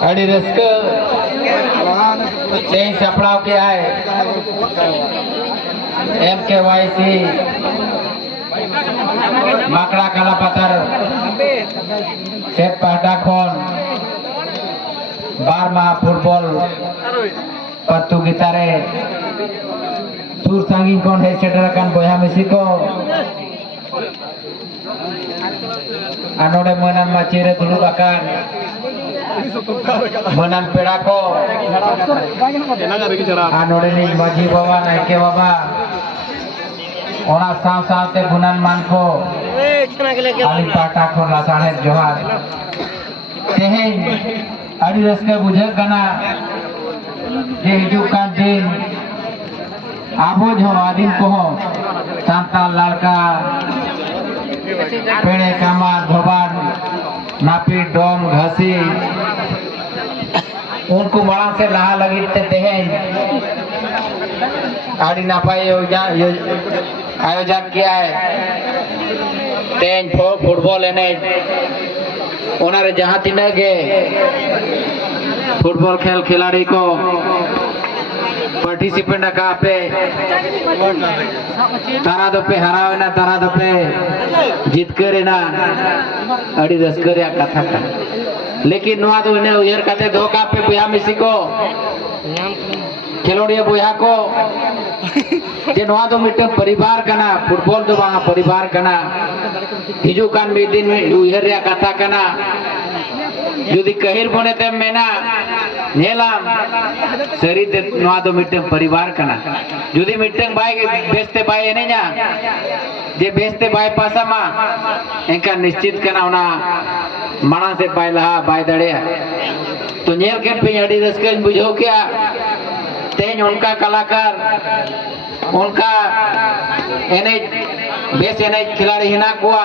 अड़ी रस्क तेईस सपड़ाव किया है MKYC माकड़ा कला पत्थर सेट पाटा खोन बारमा फुटबॉल प्रतियोगिता रे सुर सांगी कौन है सेटरकान बोया मेसिको anode menan macire dulu akan menan pedako anode ni maji baba naike baba ona saw te gunan manko ali pata ko lasane johar tehen adi raska bujha kana je hijukan din abo jhawadin ko santal lalka पेड़े कामार भवन नापी डोम घसी उनको बड़ा से लहा लगी हैं आड़ी नापाई आयोजन किया है तेज फुटबॉल एने उन्होंने जहाँ तीन गे फुटबॉल खेल खिलाड़ी को पार्टिसिपेंट का पे तारा दोपे हरावे ना तारा दोपे जीत करे ना अड़ी रस्करिया कथा का लेकिन नुआ तो इन्हें उयर कते धोखा पे बुया मिसी को खिलोड़िया बुया को जे नुआ तो मिट्टे परिवार कना फुटबॉल तो वहाँ परिवार कना हिजू कान भी दिन में उयर या कथा कना जुदी कहिर बोने ते मेना नेलाम सरी ते नुआ तो मिट्टे परिवार कना जुदी मिट्टे बाई बेस्ते बाई एने nya जे बेस्ते बाई पासा मा इनका निश्चित कना उना माना से बाई लहा बाई दड़े तो नेल के पे अड़ी रस्कन बुझो क्या तेज उनका कलाकार उनका एने बेस एने खिलाड़ी हिना कुआ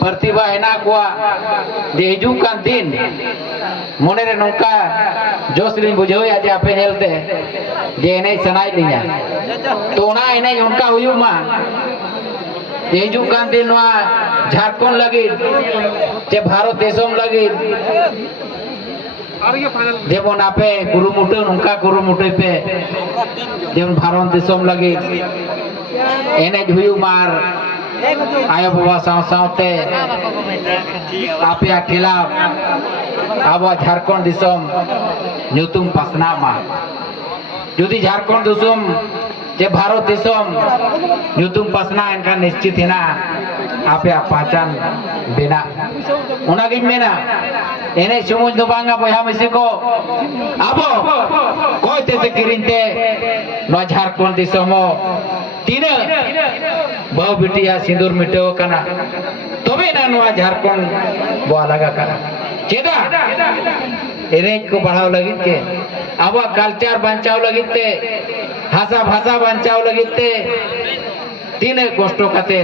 प्रतिभा हिना कुआ जे हिजू का दिन मोने रे नौका जोश लिन बुझो या जे आपे हेलते जे एने सनाई लिया तो ना एने उनका हुयू मा जे हिजू का दिन वा झारखंड लगी जे भारत देशों लगी जेमन आपे गुरुमुटे उनका गुरुमुटे पे जेमन भारत देशों लगी एने हुयू मार आयो बाबा सावते आपे अकेला अब झारखंड दिसोम ᱧᱩᱛᱩᱢ पासना मा जुदी झारखंड दिसोम जे भारत दिसोम ᱧᱩᱛᱩᱢ पासना इनका निश्चित है ना आपे पहचान बिना उनागिन मेना एने सुमुज दो बांगा बोया मिसी को आबो कोई ते किरिनते नो झारखंड दिसोमो तीन बहु बिटिया सिंदूर मिटेव कना तबे ना नो झारखंड बोआ लगा कना चेदा एरेज को बढ़ाव लगित के अब कल्चर बंचाव लगित ते भाषा भाषा बंचाव लगित ते तीन गोष्ठों कते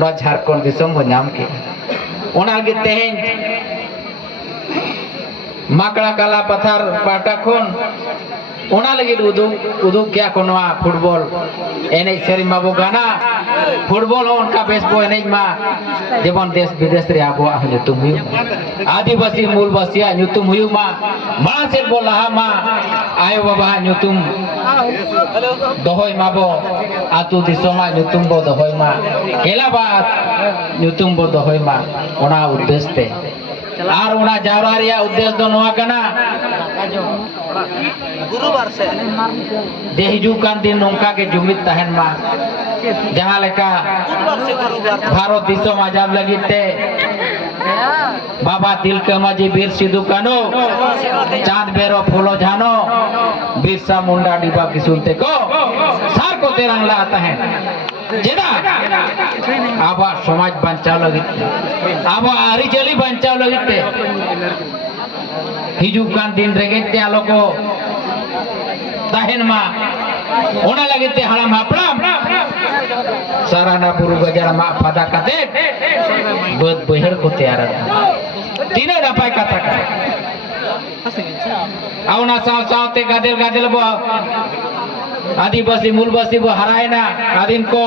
नो झारखंड दिसोम को नाम के ओना लगित तेहें माकड़ा काला पत्थर पाटा खोन ओना लगी उदू क्या कोनवा फुटबॉल एने सेरी माबो गाना फुटबॉल हो उनका बेस बो एने मा जेबन देश विदेश रे आबो ᱧᱩᱛᱩᱢ हुई आदिवासी मूल बसिया ᱧᱩᱛᱩᱢ हुई मा मां से बोला मा आयो बाबा ᱧᱩᱛᱩᱢ दोहोय माबो आतु दिसोमा ᱧᱩᱛᱩᱢ बो दोहोय मा केला बात ᱧᱩᱛᱩᱢ बो दोहोय मा ओना उद्देश्य ते आर उना जावरा रिया उद्देश्य दो नोआ कना गुरुवार से जे हिजू कान दिन नोंका के जुमित तहन मा जहां लेका भारत दिसोम आजाद लगिते बाबा तिलका मांझी वीर सिधु कानो चांद बेरो फूलो झानो बिरसा मुंडा डिबा किसुनते को सार को तेरंग लाता है जेदा आबा समाज बंचाव लगित आबा आरिचली बंचाव लगित हिजू कान दिन रेगेते आलो को तहन मा ओना लगिते हड़म हापड़म साराना बुरु गजरा मा फादा कते बद बहर को तैयार तीन नपाय कथा का आवना साव सावते गादेल गादेल बो आदिवासी मूलवासी बो हरायना आदिम को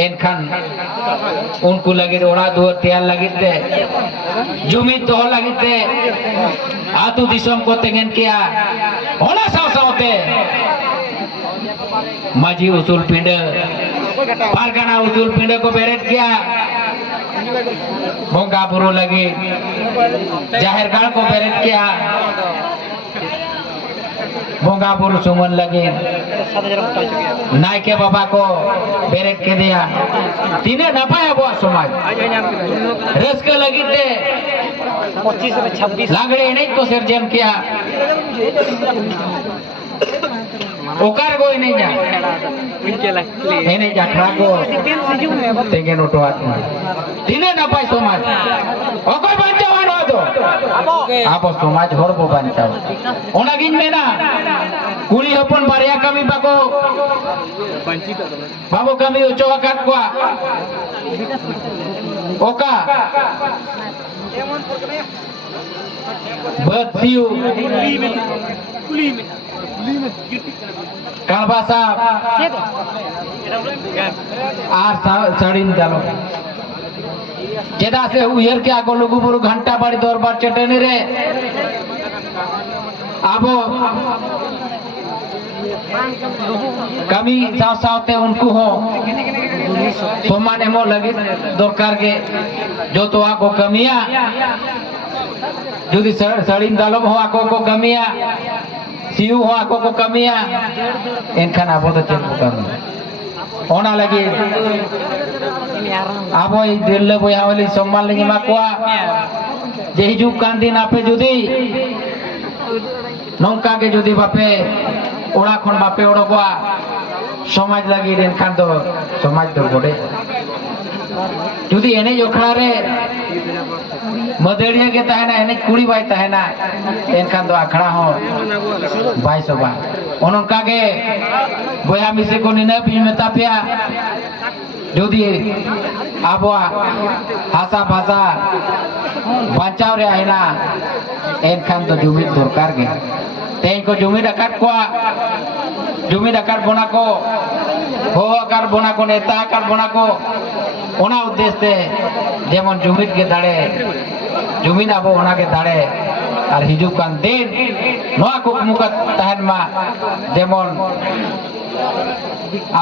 एनखान उनको लगे ओड़ा दुआर तैयार लगे ते जुमिद दोह लगे ते आतु दिसोम को तेंगन किया ओना साव सावते माजी उसूल पिंड पारगाना उसूल पिंड को बेरेट किया बोंगा बुरु लगे जाहिर गाड़ को बेरेट किया बोंगा बुरु सुमन लगे नायके बाबा को बेरेट के दिया तीने नपाया बुआ समाज रस्क लगी ते 25 लांगड़े नहीं को सर्जन किया ओकार को नहीं जा नहीं जा खड़ा को तेंगे नोटवात तीने नपाय समाज ओकर बांचावान हो तो आपो समाज हर बो बांचाव ओना गिन मेना कुली हपन बारिया कमी बाको बाबो कमी ओचो आकात को ओका बत्सियो कालबा साहब आर साड़ीन जानो जेदा से उयर के आगो लुगु बुरु घंटा बाड़ी दरबार चटनी रे आबो कमी साव सावते उनको हो सम्मान एमो लगे दरकार के जो तो आको कमिया जुदी साड़ीन दालम हो आको को कमिया सिउ हो आको को कमिया एनखान आबो तो चेक कमी ओना लगे आबो दिल्ले बोया वाली सम्मान लगे माकुआ जे हिजू कान दिन आपे जुदी नौका के जुदी बापे ओड़ा खन बापे ओड़ोगवा समाज लगे एनखान दो समाज दो बड़े जुदी एने जोखड़ा रे मदड़िया के तहना एने कुड़ी बाई तहना एनखान दो आखड़ा हो बाई सबा ओनका के बोया मिसे को निने पिन मेता पिया जुदी आबवा हासा भाषा बांचाव रे आइना एनखान तो जुमिद दरकार के तें को जुमिद आकात को जुमिद आकात बना को हो आकार बना को नेता आकार बना को ओना उद्देश्य जेमन जुमिद के दाड़े जुमिद आबो ओना के दाड़े और हिजू कान दिन नोआ कुकमु का तहन मा जेमन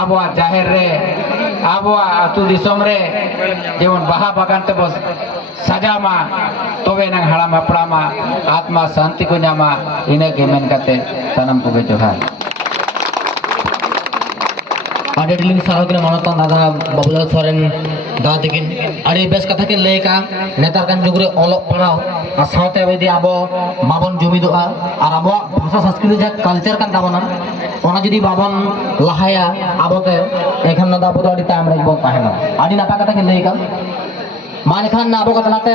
आबवा जाहिर रे आबवा आतु दिसोम रे जेमन बाहा बागान ते बस सजा मा तोबे नंग हड़ाम हपड़ा मा आत्मा शांति को नामा इने के मेन कते सनम को जोहार आडे डिलिंग साहब मानतान दादा बाबूलाल सोरेन दादा तकिन आडे बेस कथा किन लय का नेतार कान जुगरे ओलो पढ़ाओ आ सावते बेदी आबो बाबन जुमिदोआ और आबो भाषा संस्कृति जा कल्चर कान दाबना ओना जदी बाबन लहाया आबोते एखन न दाबो आडी टाइम रे बो ताहेना आडी नापा कथा किन लय का मान खान आबो कतलाते